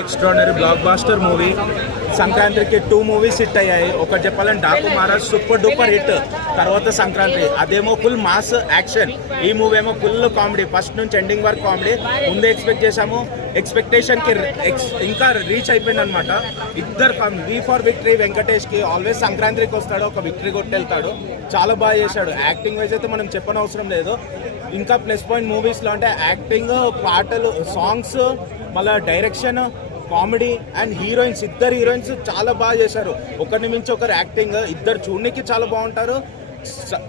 Extraordinary black buster movie. సంక్రాంతికి 2 movies hit అయ్యాయి. ఒకటి చెప్పాలంటే Daaku Maharaj super duper hit. తర్వాత సంక్రాంతి అదేమో ఫుల్ మాస్ యాక్షన్, ఈ మూవీ ఏమో ఫుల్ కామెడీ, ఫస్ట్ నుంచి ఎండింగ్ వరకు కామెడీ. ముందే ఎక్స్పెక్ట్ చేసాము, ఎక్స్పెక్టేషన్కి ఇంకా రీచ్ అయిపోయింది అనమాట. ఇద్దరు వి ఫర్ విక్టరీ వెంకటేష్కి ఆల్వేస్ సంక్రాంతికి వస్తాడు, ఒక విక్టరీ కొట్టి వెళ్తాడు. చాలా బాగా చేశాడు. యాక్టింగ్ వైజ్ అయితే మనం చెప్పనవసరం లేదు. ఇంకా ప్లస్ పాయింట్ మూవీస్లో అంటే యాక్టింగ్, పాటలు, సాంగ్స్, మళ్ళీ డైరెక్షన్, కామెడీ అండ్ హీరోయిన్స్. ఇద్దరు హీరోయిన్స్ చాలా బాగా చేశారు. ఒకరిని మించి ఒకరు యాక్టింగ్. ఇద్దరు చూడడానికి చాలా బాగుంటారు.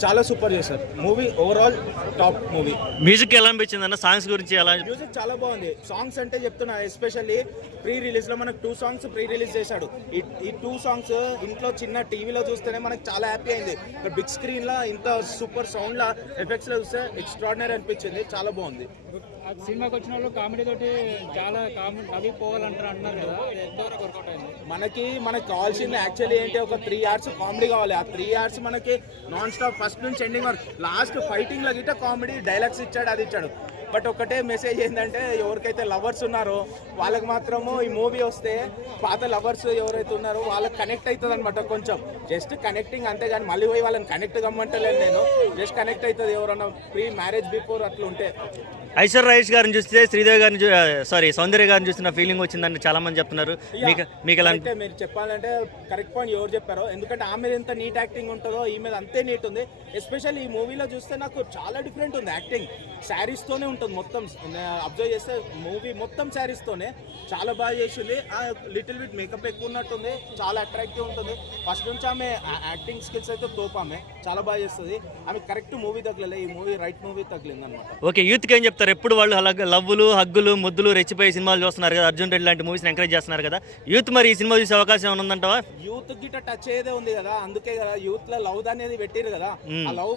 చాలా సూపర్ చేశారు. Movie overall top movie. Music ఎలా అనిపించింది అన్న? సాంగ్స్ గురించి ఎలా? మ్యూజిక్ చాలా బాగుంది. సాంగ్స్ అంటే చెప్తున్నా, ఎస్పెషల్లీ ప్రీ రిలీజ్ లో మనకు 2 సాంగ్స్ ప్రీ రిలీజ్ చేశాడు. ఈ 2 సాంగ్స్ ఇంట్లో చిన్న టీవీలో చూస్తేనే మనకు చాలా హ్యాపీ అయింది. బిగ్ స్క్రీన్ లో ఇంత సూపర్ సౌండ్ లా ఎఫెక్ట్స్ లో చూస్తే ఎక్స్ట్రాడినరీ అనిపించింది. చాలా బాగుంది. సినిమాకి వచ్చిన వాళ్ళు కామెడీ తోటి చాలా నవ్విపోవాలంటారు అంటున్నారు కదా, ఎంతవరకు వర్కౌట్ అయింది? మనకి కావాల్సింది యాక్చువల్లీ ఏంటి, ఒక 3 hours కామెడీ కావాలి. ఆ 3 hours మనకి నాన్ స్టాప్ ఫస్ట్ నుంచి ఎండింగ్ వరకు. లాస్ట్ ఫైటింగ్ లో గిట్ట కామెడీ డైలాగ్స్ ఇచ్చాడు, అది ఇచ్చాడు. బట్ ఒకటే మెసేజ్ ఏంటంటే, ఎవరికైతే లవర్స్ ఉన్నారో వాళ్ళకి మాత్రము ఈ మూవీ వస్తే పాత లవర్స్ ఎవరైతే ఉన్నారో వాళ్ళకి కనెక్ట్ అవుతుంది అనమాట. కొంచెం జస్ట్ కనెక్టింగ్ అంతే, కానీ మళ్ళీ పోయి వాళ్ళని కనెక్ట్ కమ్మంటలేను నేను. జస్ట్ కనెక్ట్ అవుతుంది ఎవరన్నా ప్రీ మ్యారేజ్ బిఫోర్ అట్లా ఉంటే. ఐశ్వర్య రాజేష్ గారిని చూస్తే శ్రీదేవి గారిని సౌందర్య గారిని చూసిన ఫీలింగ్ వచ్చిందని చాలా మంది చెప్తున్నారు. మీకు ఎలా? అంటే మీరు చెప్పాలంటే కరెక్ట్ పాయింట్ ఎవరు చెప్పారో. ఎందుకంటే ఆమె ఎంత నీట్ యాక్టింగ్ ఉంటుందో ఈ మీద అంతే నీట్ ఉంది. ఎస్పెషల్లీ ఈ మూవీలో చూస్తే నాకు చాలా డిఫరెంట్ ఉంది యాక్టింగ్. శారీస్ తోనే ఉంటుంది మొత్తం. అబ్జర్వ్ చేస్తే మూవీ మొత్తం శారీస్ తోనే చాలా బాగా చేసింది. లిటిల్ బిట్ మేకప్ ఎక్కువ ఉన్నట్టుంది. చాలా అట్రాక్టివ్ ఉంటుంది. ఫస్ట్ నుంచి ఆమె యాక్టింగ్ స్కిల్స్ అయితే తోపు. ఆమె చాలా బాగా చేస్తుంది. ఆమె కరెక్ట్ మూవీ తగ్గలే, ఈ మూవీ రైట్ మూవీ తగిలింది అనమాట. ఓకే, యూత్కి ఏం చెప్తారు? ఎప్పుడు వాళ్ళు లవ్వులు, హగ్గులు, ముద్దులు, రెచ్చిపోయే సినిమాలు చూస్తున్నారు కదా, అర్జున్ రెడ్డి లాంటి మూవీస్ ఎంకరేజ్ చేస్తున్నారు కదా. యూత్ మరి ఈ సినిమా చూసే అవకాశం ఏమైనా ఉందంటావా? యూత్ గిట్ట టచ్ అయ్యేదే ఉంది కదా, అందుకే కదా యూత్ లో లవ్ అనేది పెట్టిరు కదా. ఆ లవ్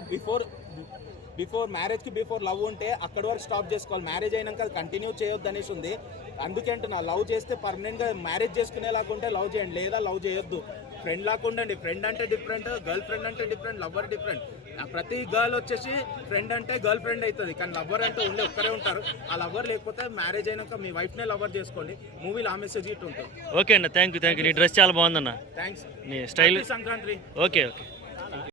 బిఫోర్ మ్యారేజ్ కి బిఫోర్ లవ్ ఉంటే అక్కడి వరకు స్టాప్ చేసుకోవాలి. మ్యారేజ్ అయినాక అది కంటిన్యూ చేయొద్దు అనేసి ఉంది. అందుకే అంటున్నా, లవ్ చేస్తే పర్మనెంట్ గా మ్యారేజ్ చేసుకునేలాగుంటే లవ్ చేయండి, లేదా లవ్ చేయొద్దు. ఫ్రెండ్ లాగా ఉండండి. ఫ్రెండ్ అంటే డిఫరెంట్, గర్ల్ ఫ్రెండ్ అంటే డిఫరెంట్, లవ్వర్ డిఫరెంట్. ప్రతి గర్ల్ వచ్చేసి ఫ్రెండ్ అంటే గర్ల్ ఫ్రెండ్ అవుతుంది, కానీ లవ్వర్ అంటే ఉండే ఒక్కరే ఉంటారు. ఆ లవ్వర్ లేకపోతే మ్యారేజ్ అయినాక మీ వైఫ్ నే లవ్వర్ చేసుకోండి. మూవీలో ఆ మెసేజ్ ఇటు ఉంటుంది. ఓకే అన్న, థ్యాంక్ యూ. నీ డ్రెస్ చాలా బాగుందన్న. థ్యాంక్స్. నీ స్టైల్ సంక్రాంతి. Okay okay.